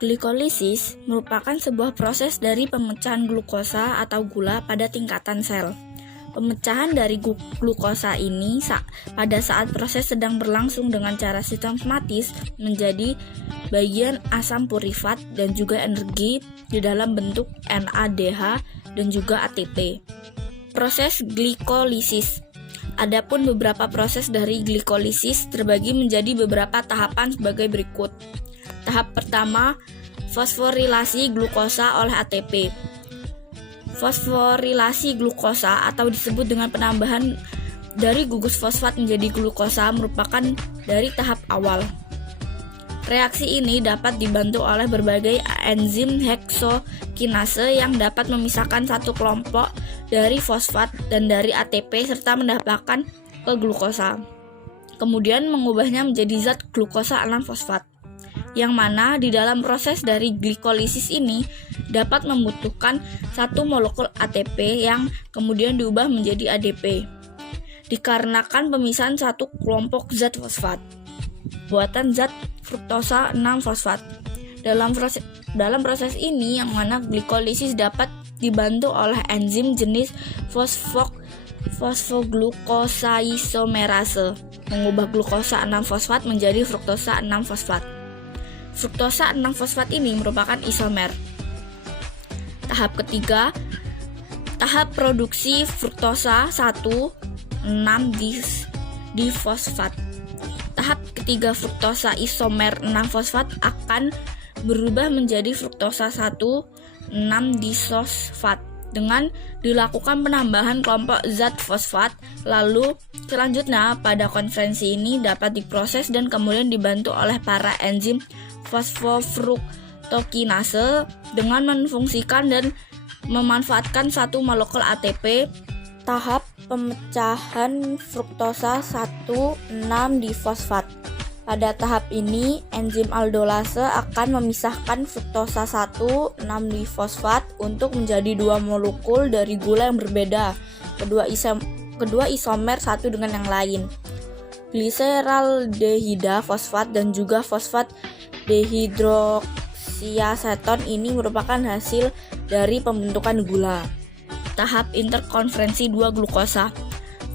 Glikolisis merupakan sebuah proses dari pemecahan glukosa atau gula pada tingkatan sel. Pemecahan dari glukosa ini pada saat proses sedang berlangsung dengan cara sistematis menjadi bagian asam purifat dan juga energi di dalam bentuk NADH dan juga ATP. Proses glikolisis. Adapun beberapa proses dari glikolisis terbagi menjadi beberapa tahapan sebagai berikut. Tahap pertama, fosforilasi glukosa oleh ATP. Fosforilasi glukosa atau disebut dengan penambahan dari gugus fosfat menjadi glukosa merupakan dari tahap awal. Reaksi ini dapat dibantu oleh berbagai enzim heksokinase yang dapat memisahkan satu kelompok dari fosfat dan dari ATP serta mendapatkan ke glukosa. Kemudian mengubahnya menjadi zat glukosa 6-fosfat. Yang mana di dalam proses dari glikolisis ini dapat membutuhkan satu molekul ATP yang kemudian diubah menjadi ADP dikarenakan pemisahan satu kelompok zat fosfat buatan zat fruktosa 6-fosfat. Dalam proses ini yang mana glikolisis dapat dibantu oleh enzim jenis fosfoglucosaisomerase mengubah glukosa 6-fosfat menjadi fruktosa 6-fosfat. Fruktosa 6-fosfat ini merupakan isomer. Tahap ketiga, tahap produksi fruktosa 1,6-difosfat. Tahap ketiga fruktosa isomer 6-fosfat akan berubah menjadi fruktosa 1,6-disosfat dengan dilakukan penambahan kelompok zat fosfat. Lalu selanjutnya pada konferensi ini dapat diproses dan kemudian dibantu oleh para enzim fosfofruktokinase dengan menfungsikan dan memanfaatkan satu molekul ATP. Tahap pemecahan fruktosa 1,6-difosfat. Pada tahap ini, enzim aldolase akan memisahkan fruktosa 1,6-difosfat untuk menjadi dua molekul dari gula yang berbeda, kedua isomer satu dengan yang lain. Gliseraldehida fosfat dan juga fosfat dehidroksiaseton ini merupakan hasil dari pembentukan gula. Tahap interkonferensi 2 glukosa.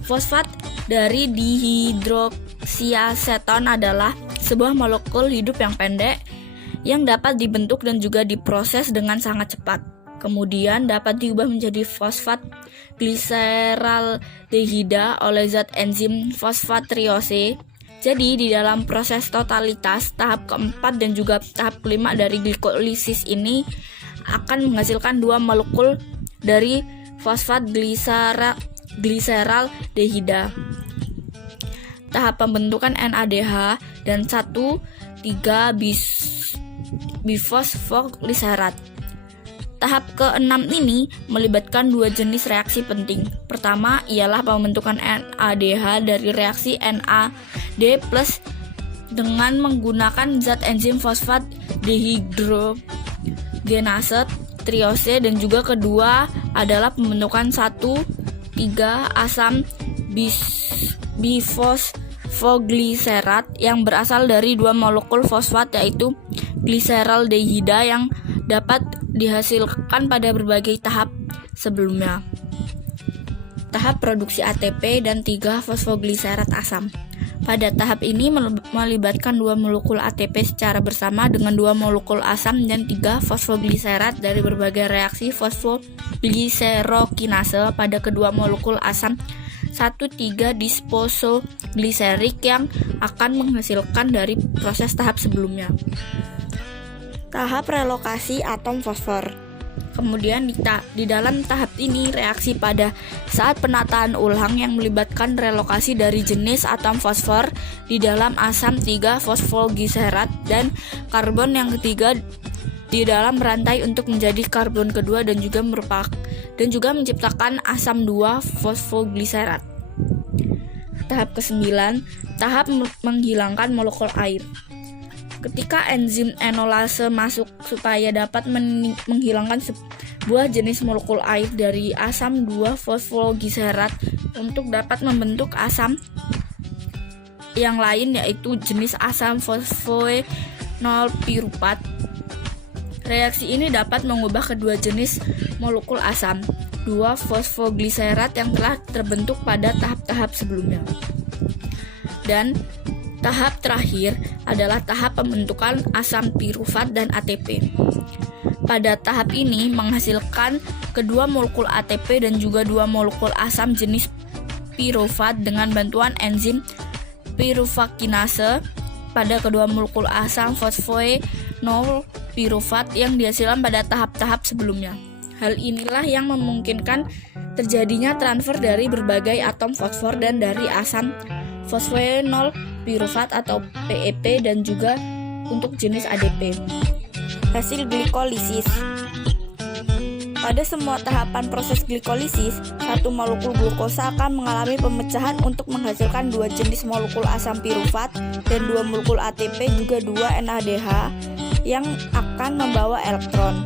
Fosfat dari dihidroksiaseton adalah sebuah molekul hidup yang pendek yang dapat dibentuk dan juga diproses dengan sangat cepat. Kemudian dapat diubah menjadi fosfat gliseraldehida oleh zat enzim fosfatriose. Jadi di dalam proses totalitas tahap keempat dan juga tahap kelima dari glikolisis ini akan menghasilkan dua molekul dari fosfat gliseraldehida. Tahap pembentukan NADH dan 1,3-bifosfoglycerat. Tahap ke-6 ini melibatkan dua jenis reaksi penting. Pertama ialah pembentukan NADH dari reaksi NAD+ dengan menggunakan zat enzim fosfat dehidrogenase triose, dan juga kedua adalah pembentukan 1,3-asam bifosfoglycerat yang berasal dari dua molekul fosfat yaitu gliseraldehida yang dapat dihasilkan pada berbagai tahap sebelumnya. Tahap produksi ATP dan 3-fosfoglycerat asam. Pada tahap ini melibatkan dua molekul ATP secara bersama dengan dua molekul asam dan 3-fosfoglycerat dari berbagai reaksi fosfoglycerokinase pada kedua molekul asam 1,3-disposoglycerik yang akan menghasilkan dari proses tahap sebelumnya. Tahap relokasi atom fosfor. Kemudian di dalam tahap ini reaksi pada saat penataan ulang yang melibatkan relokasi dari jenis atom fosfor di dalam asam 3-fosfoglycerat dan karbon yang ketiga di dalam rantai untuk menjadi karbon kedua dan juga menciptakan asam 2-fosfoglycerat. Tahap ke-9, tahap menghilangkan molekul air. Ketika enzim enolase masuk supaya dapat menghilangkan sebuah jenis molekul air dari asam 2-fosfoglycerat untuk dapat membentuk asam yang lain yaitu jenis asam fosfoenol piruvat. Reaksi ini dapat mengubah kedua jenis molekul asam 2-fosfogliserat yang telah terbentuk pada tahap-tahap sebelumnya. Dan tahap terakhir adalah tahap pembentukan asam piruvat dan ATP. Pada tahap ini menghasilkan kedua molekul ATP dan juga dua molekul asam jenis piruvat dengan bantuan enzim piruvakinase pada kedua molekul asam fosfoenol piruvat yang dihasilkan pada tahap-tahap sebelumnya. Hal inilah yang memungkinkan terjadinya transfer dari berbagai atom fosfor dan dari asam fosfoenol piruvat atau PEP dan juga untuk jenis ADP. Hasil glikolisis. Pada semua tahapan proses glikolisis, satu molekul glukosa akan mengalami pemecahan untuk menghasilkan dua jenis molekul asam piruvat dan dua molekul ATP juga dua NADH yang akan membawa elektron.